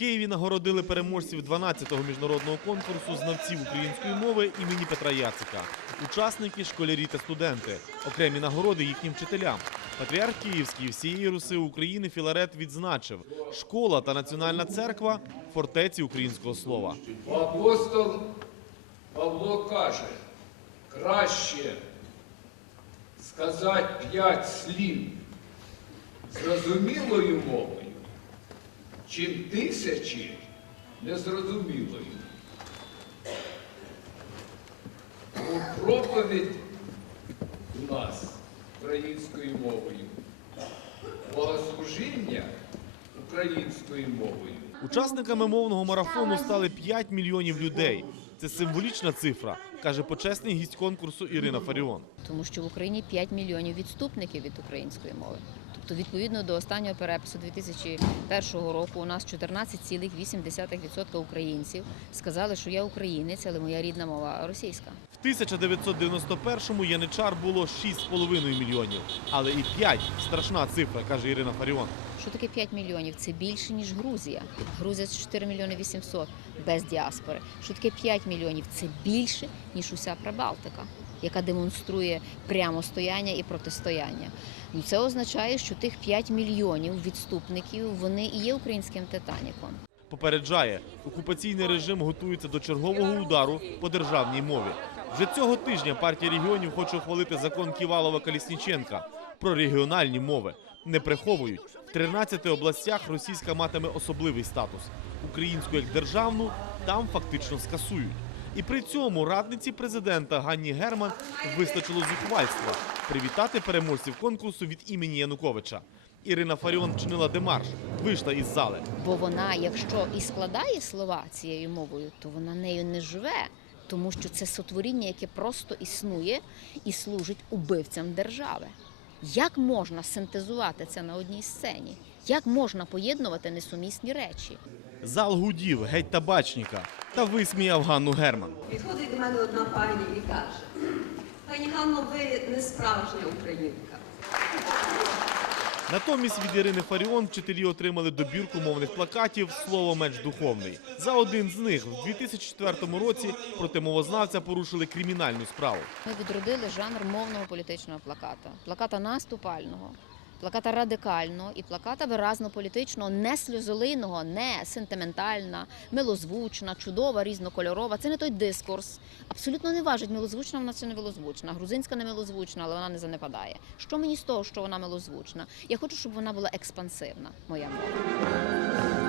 Києві нагородили переможців 12-го міжнародного конкурсу знавців української мови імені Петра Яцика. Учасники, школярі та студенти. Окремі нагороди їхнім вчителям. Патріарх Київський всієї Руси України Філарет відзначив: школа та національна церква фортеці українського слова. Апостол Павло каже, краще сказати п'ять слів зрозумілою мовою, чим тисячі незрозумілою. Тому проповідь у нас українською мовою, богослужіння українською мовою. Учасниками мовного марафону стали 5 мільйонів людей. Це символічна цифра, каже почесний гість конкурсу Ірина Фаріон. тому що в Україні 5 мільйонів відступників від української мови. Тобто, відповідно до останнього перепису 2001 року, у нас 14,8% українців сказали, що я українець, але моя рідна мова російська. В 1991-му яничар було 6,5 мільйонів, але і 5 – страшна цифра, каже Ірина Фаріон. Що таке 5 мільйонів? Це більше ніж Грузія. Грузія це 4 мільйони 800 без діаспори. Що таке 5 мільйонів? Це більше ніж уся Прибалтика, яка демонструє прямостояння і протистояння. Ну це означає, що тих 5 мільйонів відступників вони і є українським титаніком. Попереджає, окупаційний режим готується до чергового удару по державній мові. Вже цього тижня партія регіонів хоче ухвалити закон Ківалова-Колісніченка про регіональні мови. Не приховують. В 13 областях російська матиме особливий статус. Українську як державну там фактично скасують. І при цьому радниці президента Ганні Герман вистачило зухвальства привітати переможців конкурсу від імені Януковича. Ірина Фаріон вчинила демарш, вийшла із зали. Бо вона, якщо і складає слова цією мовою, то вона нею не живе, тому що це сотворіння, яке просто існує і служить убивцям держави. Як можна синтезувати це на одній сцені? Як можна поєднувати несумісні речі? Зал гудів, геть табачника, та висміяв Ганну Герман. Підходить до мене одна пані і каже: Пані Ганно, ви не справжня українка. Натомість від Ірини Фаріон вчителі отримали добірку мовних плакатів Слово меч духовний. За один з них в 2004 році проти мовознавця порушили кримінальну справу. Ми відродили жанр мовного політичного плаката, плаката наступального, плаката радикального і плаката виразно політичного, не сльозолиного, не сентиментальна, милозвучна, чудова, різнокольорова. Це не той дискурс. Абсолютно не важить, милозвучна вона це не милозвучна. Грузинська не милозвучна, але вона не занепадає. Що мені з того, що вона милозвучна? Я хочу, щоб вона була експансивна, моя мова.